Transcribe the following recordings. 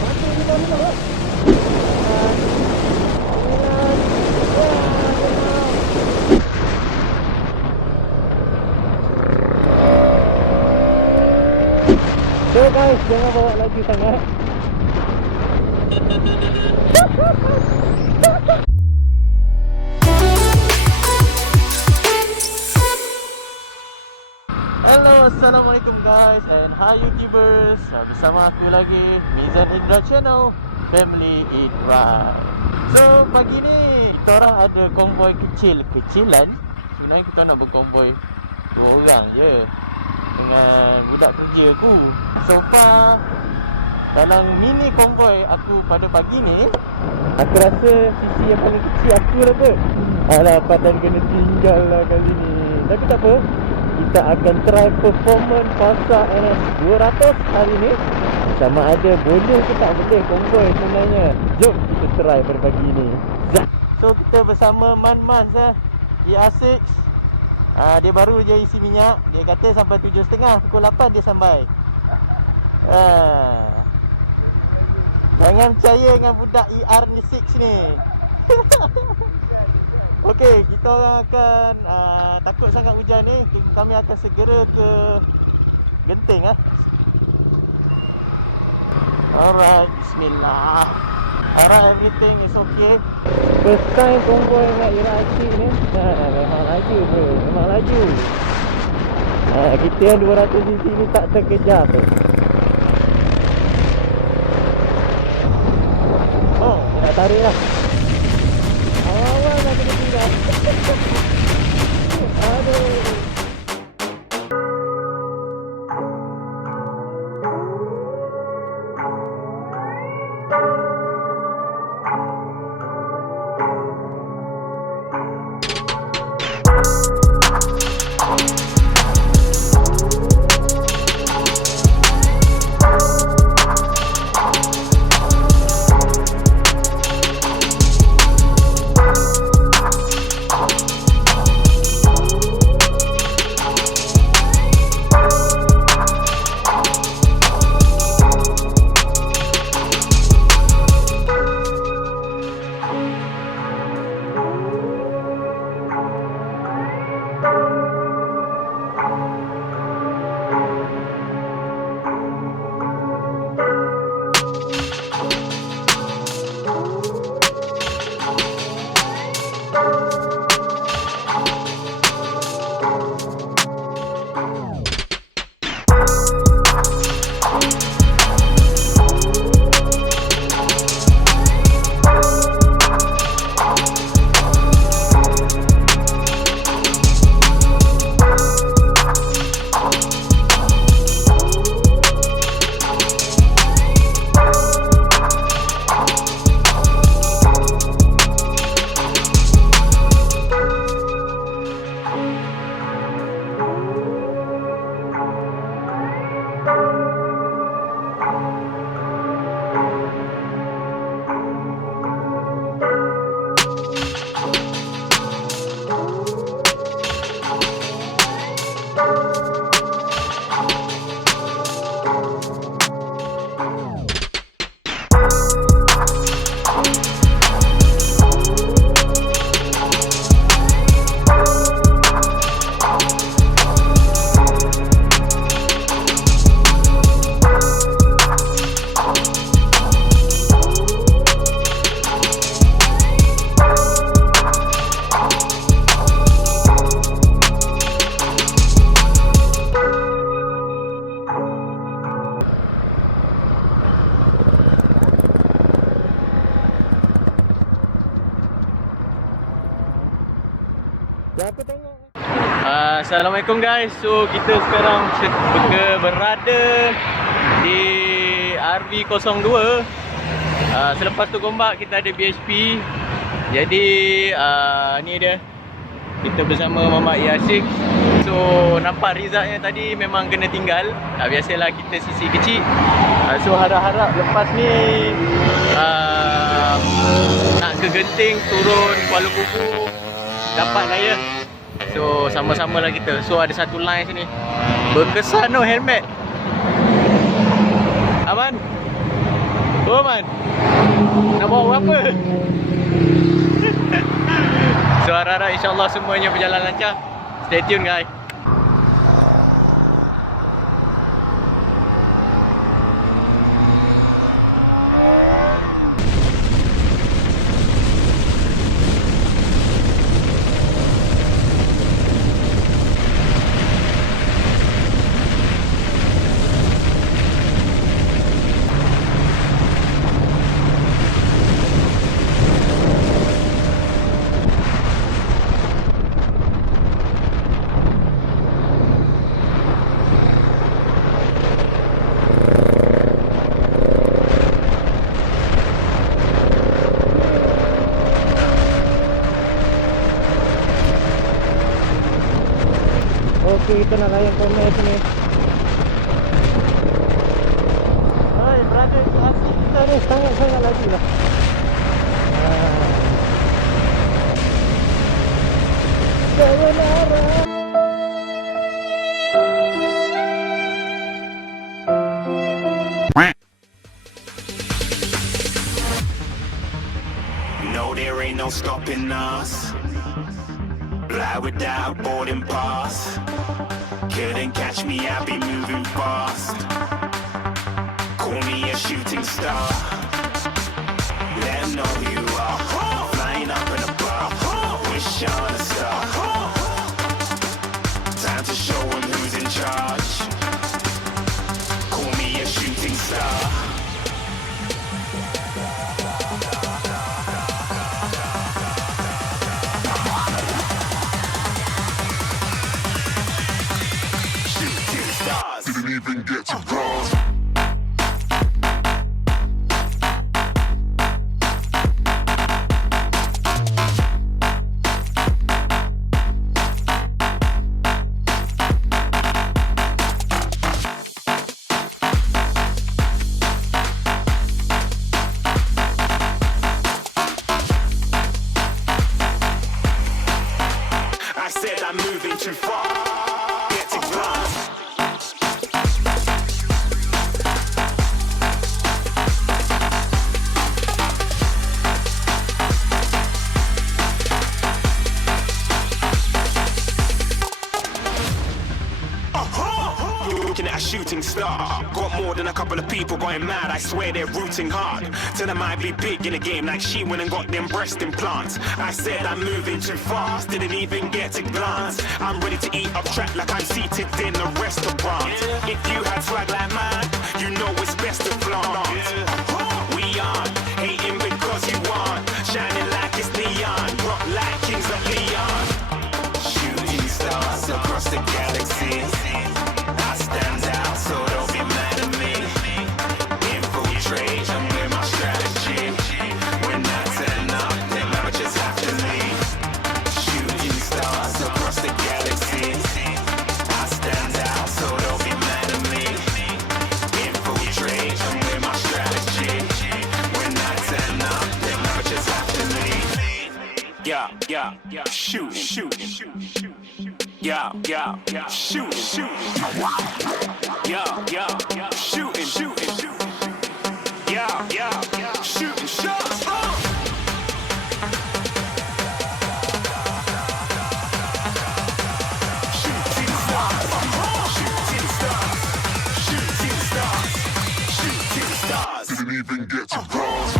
mati di dalam tu. So guys, jangan bawa laju sangat. Hello, Assalamualaikum guys and hi YouTubers. Bersama aku lagi Mizan Indra Channel, Family Eat Right. So pagi ni kita orang ada konvoi kecil-kecilan. Sebenarnya kita nak berkonvoi 2 orang je dengan budak kerja aku. So far dalam mini konvoi aku pada pagi ni, aku rasa sisi yang paling kecil aku lah kot. Alah, padan kena tinggal lah kali ni. Tapi tak apa, kita akan try performance pasar NS200 hari ni. Sama ada boleh ke tak boleh konvoi sebenarnya. Jom kita try pada pagi ni. So kita bersama Man ER6. Dia baru je isi minyak. Dia kata sampai 7.30, pukul 8 dia sampai. Jangan percaya dengan budak ER6 ni. Okey, kita orang akan takut sangat hujan ni. Kami akan segera ke Genting . Alright, bismillah. Alright, everything is okay. First time konvoi dengan ER6 ni. Memang laju bro, memang laju. Kita yang 200cc ni tak terkejar tu. Oh, nak tarik lah. Awal-awal nak kena tinggal. Aduh. Assalamualaikum guys. So kita sekarang berada di RV02. Selepas tu gombak kita ada BHP. Jadi ni dia, kita bersama Mama ER6. So nampak resultnya tadi memang kena tinggal. Biasalah kita sisi kecil. So harap-harap lepas ni nak ke Genting, turun Kuala Lumpur dapat gaya. So sama-sama lah kita. So ada satu line sini. Berkesan tu helmet. Aman? Apa Man? Nak bawa apa? So harap-harap insyaAllah semuanya berjalan lancar. Stay tune guys. Okey, kita nak layan komen sini. Hai, berada di asing kita ni sangat-sangat lagi lah. Kebenaran. No, there ain't no stopping us. Fly without boarding pass. Couldn't catch me, I'll be moving fast. Call me a shooting star. Let 'em know who you are. Flying up in a bar. Wish on a star. Time to show 'em who's in charge. Call me a shooting star. Didn't even get to bronze. I said I'm moving too far. Get to bronze. Looking at a shooting star. Got more than a couple of people going mad. I swear they're rooting hard. Tell them I'd be big in the game like she went and got them breast implants. I said I'm moving too fast. Didn't even get to glance. I'm ready to eat up track like I'm seated in a restaurant. If you had swag like mine, you know it's best to flaunt. We aren't hating because you aren't. Shining like it's neon. Rock like kings of Leon. Shooting stars across the galaxy. I stand out, so don't be mad at me. Infiltrate, I'm with my strategy. When I turn up, then I just have to leave. Shooting stars across the galaxy. I stand out, so don't be mad at me. Infiltrate, I'm with my strategy. When I turn up, then I just have to leave. Yeah, shooting. Yeah, shooting. Yeah, shooting. Yeah, shooting shots. Shooting stars. Didn't even get to bronze.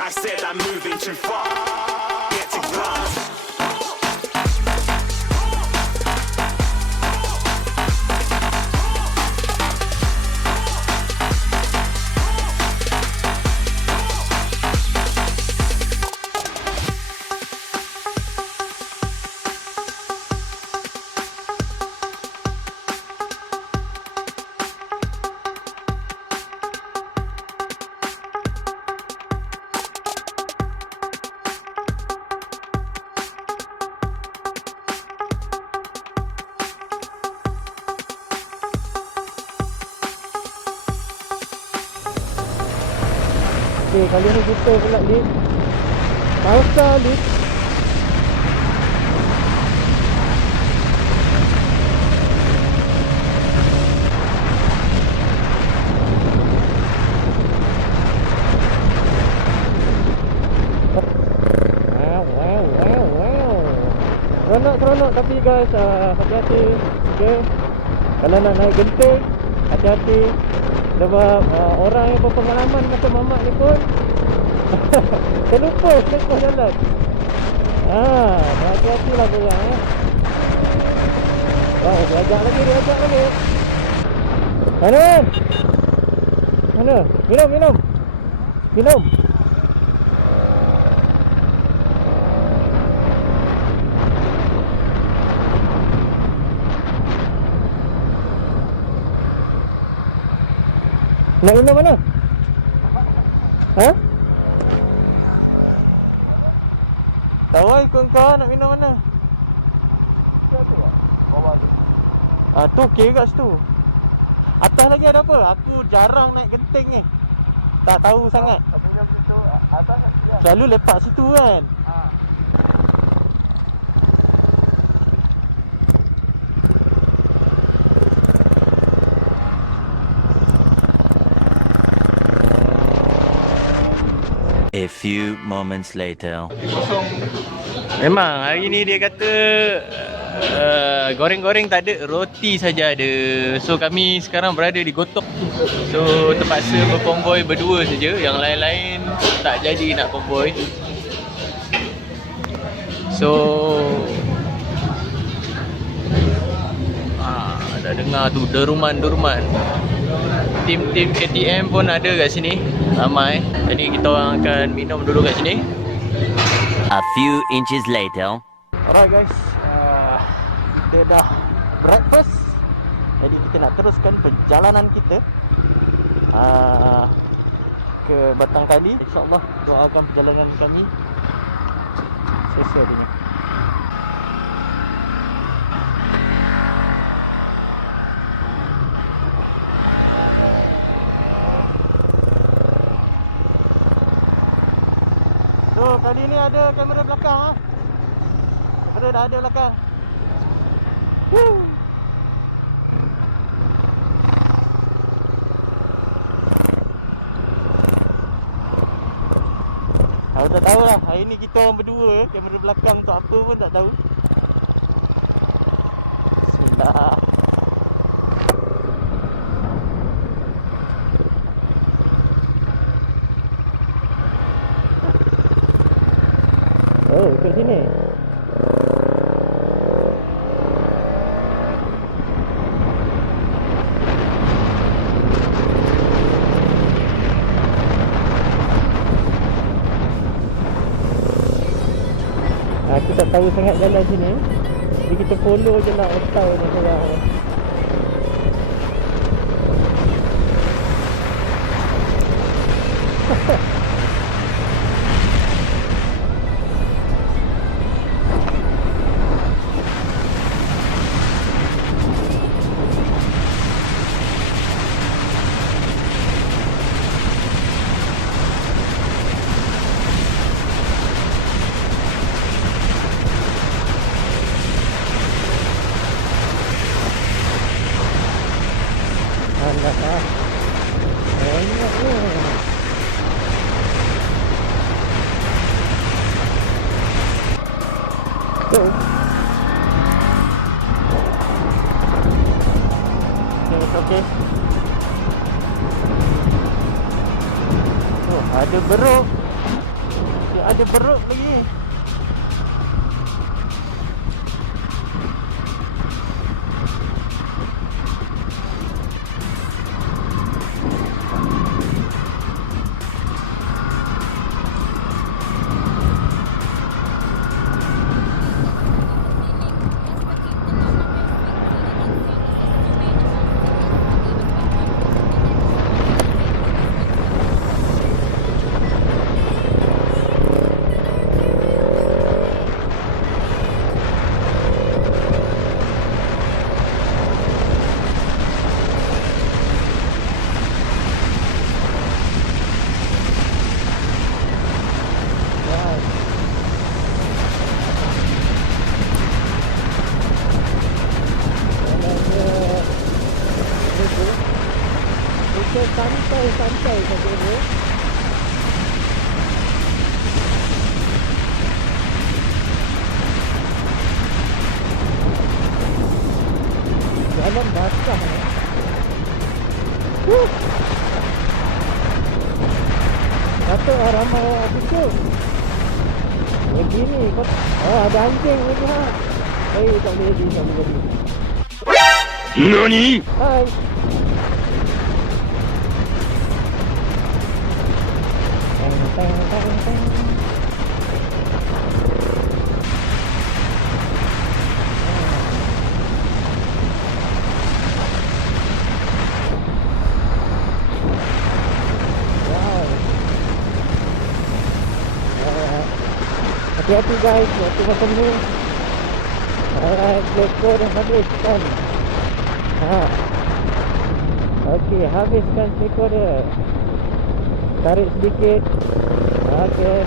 I said I'm moving too far. Get to glass. Okay, kali ni kita pula lift. Pausa lift. Seronok tapi guys, hati-hati. Okay, kalau nak naik genting, hati-hati. Sebab orang yang berpengalaman macam Mamat ni pun terlupa jalan. Hati-hati lah korang dia ajak lagi. Mana? Minum. Nak minum mana? Tahu ikut kau nak minum mana? Bawah tu. Tu okey kat situ. Atas lagi ada apa? Aku jarang naik genting ni. Tak tahu sangat. Minum situ atas kan. Selalu lepak situ kan. A few moments later. Memang hari ni dia kata goreng-goreng tak ada, roti saja ada. So kami sekarang berada di Gotok. So terpaksa berkonvoi berdua saja. Yang lain-lain tak jadi nak konvoi. So dah dengar tu deruman. Tim KTM pun ada kat sini, ramai. Jadi kita orang akan minum dulu kat sini. A few inches later. Alright guys, kita dah breakfast. Jadi kita nak teruskan perjalanan kita ke Batang Kali. InsyaAllah doakan perjalanan kami selesai hari ni. So kali ni ada kamera belakang. Kamera dah ada belakang. Aku tak tahu lah. Hari ni kita orang berdua. Kamera belakang untuk apa pun tak tahu. Bismillah. Oh, kat sini. Aku tak tahu sangat jalan sini. Jadi kita follow je lah otau ni korang. Banyak ni. Okay. Oh, ada beruk. Ada beruk lagi. Ini kau ada anjing lagi ha. Tak boleh jadi, tak boleh jadi. NANI?! Hai. Teng teng teng teng. Wow. Hati-hati guys, waktu macam ni. Alright, let's go dah habis kan. Okey, habiskan seko dia. Tarik sedikit. Okey.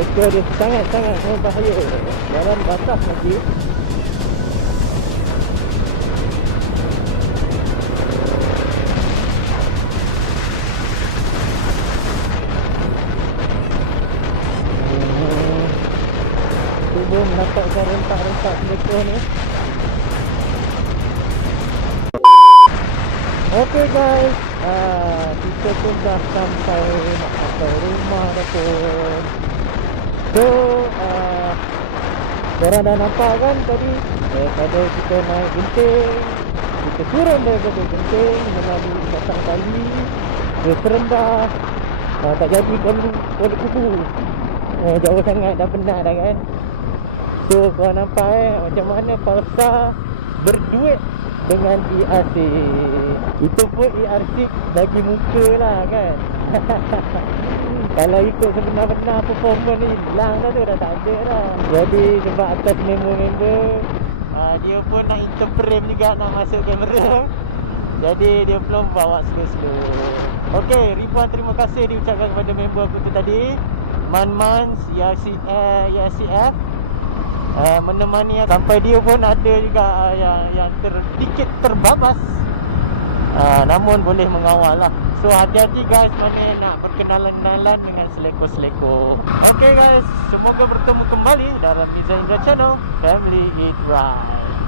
Ekor dia sangat-sangat berbahaya. Jalan basah lagi. Cuba mendapatkan rentak-rentak ekor ni. Okay guys, kita pun dah sampai rumah dah pun. So, korang dah nampak kan tadi, daripada kita naik genting, kita turun daripada genting melalui batang tali, dia terendah, tak jadi kulit kuku. Jauh sangat dah penat dah kan. So korang nampak macam mana Pulsar berduet dengan ERC. Itu pun ERC bagi muka lah kan. Kalau ikut sebenar-benar performa ni hilang dah tu, dah tak ada dah. Jadi sebab atas member-member, dia pun nak interframe juga, nak masuk kamera. Jadi dia belum bawa slow-slow. Okay, ribuan terima kasih diucapkan kepada member aku tu tadi, Man, ERCF, menemani sampai dia pun ada juga yang sedikit terbabas. Namun boleh mengawal lah. So hati-hati guys mana yang nak berkenalan-kenalan dengan seleko-seleko. Okay guys, semoga bertemu kembali dalam Mizan Indra Channel Family Eat Right.